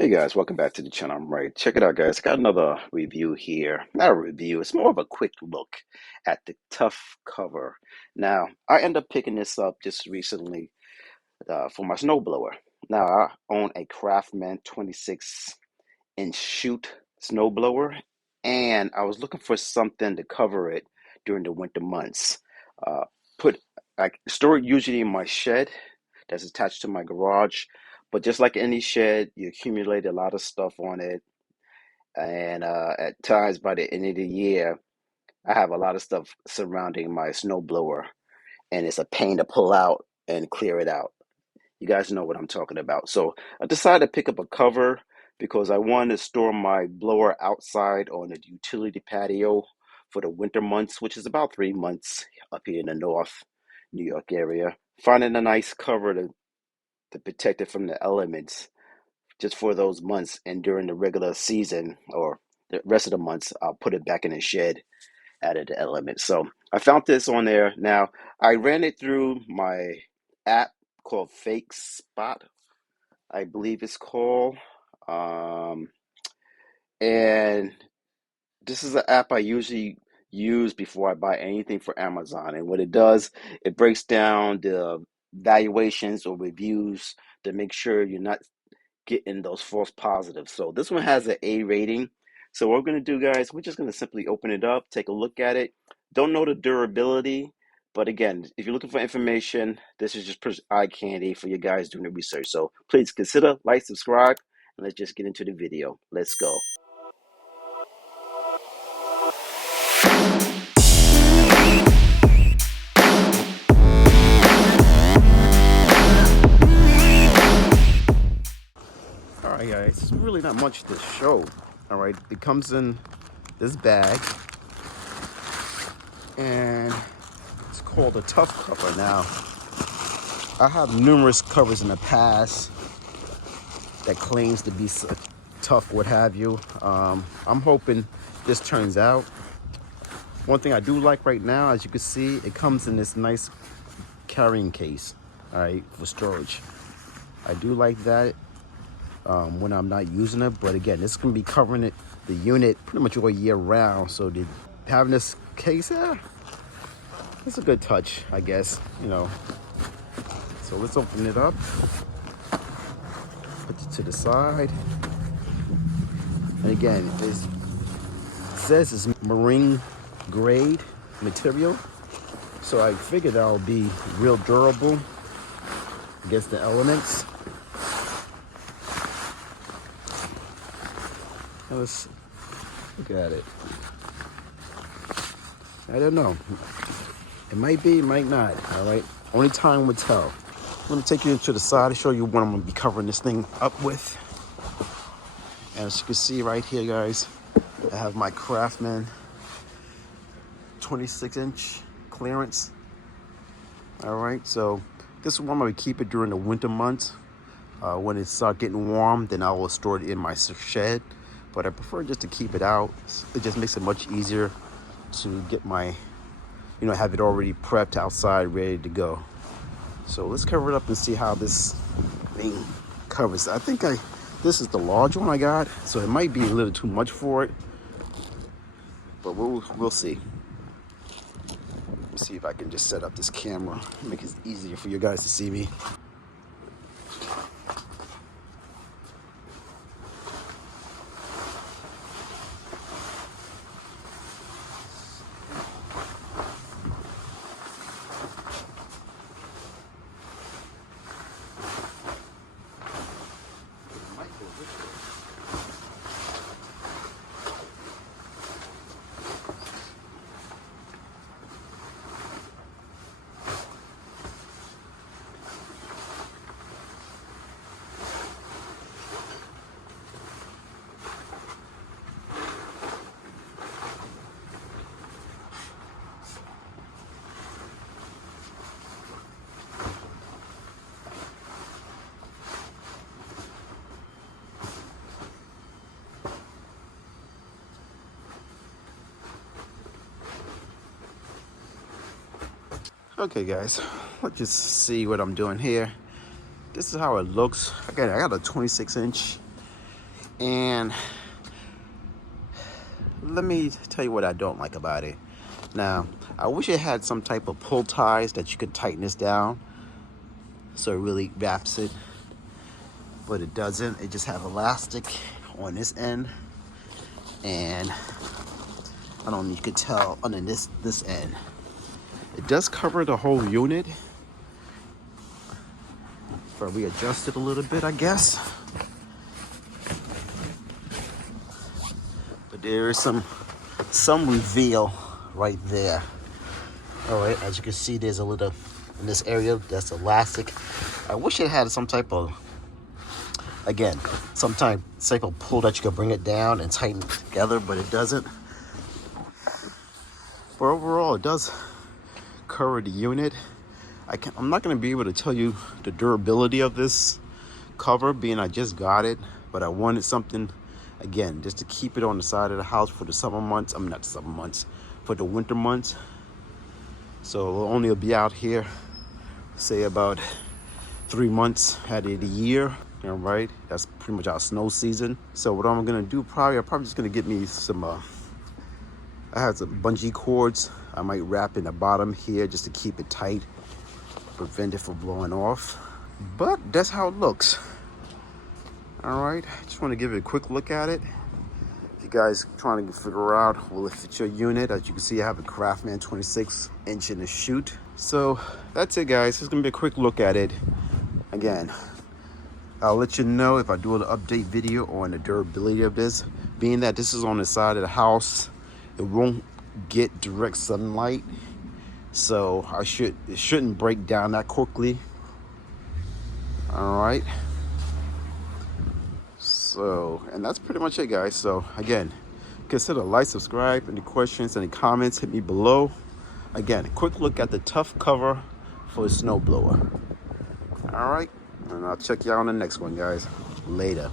Hey guys, welcome back to the channel. I'm Ray. Check it out, guys. I got another review here. Not a review, it's more of a quick look at the Tough cover. Now, I ended up picking this up just recently for my snowblower. Now, I own a Craftsman 26-inch shoot snowblower, and I was looking for something to cover it during the winter months. Uh, I store it usually in my shed that's attached to my garage. But just like any shed, you accumulate a lot of stuff on it. And at times by the end of the year, I have a lot of stuff surrounding my snowblower, and it's a pain to pull out and clear it out. You guys know what I'm talking about. So I decided to pick up a cover because I wanted to store my blower outside on the utility patio for the winter months, which is about 3 months up here in the North New York area. Finding a nice cover to protect it from the elements just for those months, and during the regular season or the rest of the months I'll put it back in the shed out of the elements. So I found this on there. Now I ran it through my app called Fake Spot, I believe it's called. um, and this is an app I usually use before I buy anything for Amazon. And what it does, it breaks down the valuations or reviews to make sure you're not getting those false positives. So this one has an A rating. So what we're going to do, guys, we're just going to simply open it up, take a look at it. Don't know the durability, but again, if you're looking for information, this is just eye candy for you guys doing the research. So please consider, like, subscribe, and let's just get into the video. Let's go. All right, guys, it's really not much to show. All right, it comes in this bag, and it's called a Tough cover. Now, I have numerous covers in the past that claims to be tough, what have you. I'm hoping this turns out. One thing I do like right now, as you can see, it comes in this nice carrying case, all right, for storage. I do like that when I'm not using it, but again, this is gonna be covering the unit pretty much all year round. So having this case, it's a good touch, I guess, you know. So let's open it up, put it to the side. And again, it says it's marine grade material, so I figured that'll be real durable against the elements. Let's look at it. I don't know. It might be, it might not. All right. Only time will tell. I'm gonna take you to the side to show you what I'm gonna be covering this thing up with. And as you can see right here, guys, I have my Craftsman 26-inch clearance. All right. So this is what I'm gonna keep it during the winter months. When it starts getting warm, then I will store it in my shed. But I prefer just to keep it out. It just makes it much easier to get my, have it already prepped outside, ready to go. So let's cover it up and see how this thing covers. I think this is the large one I got, so it might be a little too much for it, but we'll see. Let me see if I can just set up this camera, make it easier for you guys to see me. Okay, guys, let's just see what I'm doing here. This is how it looks. Again, I got a 26-inch And let me tell you what I don't like about it. Now, I wish it had some type of pull ties that you could tighten this down so it really wraps it, but it doesn't. It just have elastic on this end, and I don't know if you could tell on this end. It does cover the whole unit, but readjust it a little bit, I guess. But there is some reveal right there. All right, as you can see, there's a little in this area that's elastic. I wish it had some type of, again, some type of pull that you could bring it down and tighten it together, but it doesn't. But overall, it does cover the unit. I'm not going to be able to tell you the durability of this cover, being I just got it, but I wanted something, again, just to keep it on the side of the house for the summer months. I'm not the summer months, for the winter months. So it'll only be out here, say about 3 months out of the year. All right, that's pretty much our snow season. So what I'm gonna do, I'm probably just gonna get me some. I have some bungee cords. I might wrap in the bottom here just to keep it tight, prevent it from blowing off. But that's how it looks. All right, just want to give it a quick look at it. If you guys trying to figure out, will it fit your unit? As you can see, I have a Craftsman 26-inch in the chute. So that's it, guys. It's gonna be a quick look at it. Again, I'll let you know if I do an update video on the durability of this. Being that this is on the side of the house, it won't get direct sunlight, so it shouldn't break down that quickly. All right. So, and that's pretty much it, guys. So again, consider like, subscribe. Any questions, any comments, hit me below. Again, quick look at the tough cover for a snowblower. All right, and I'll check you out on the next one, guys. Later.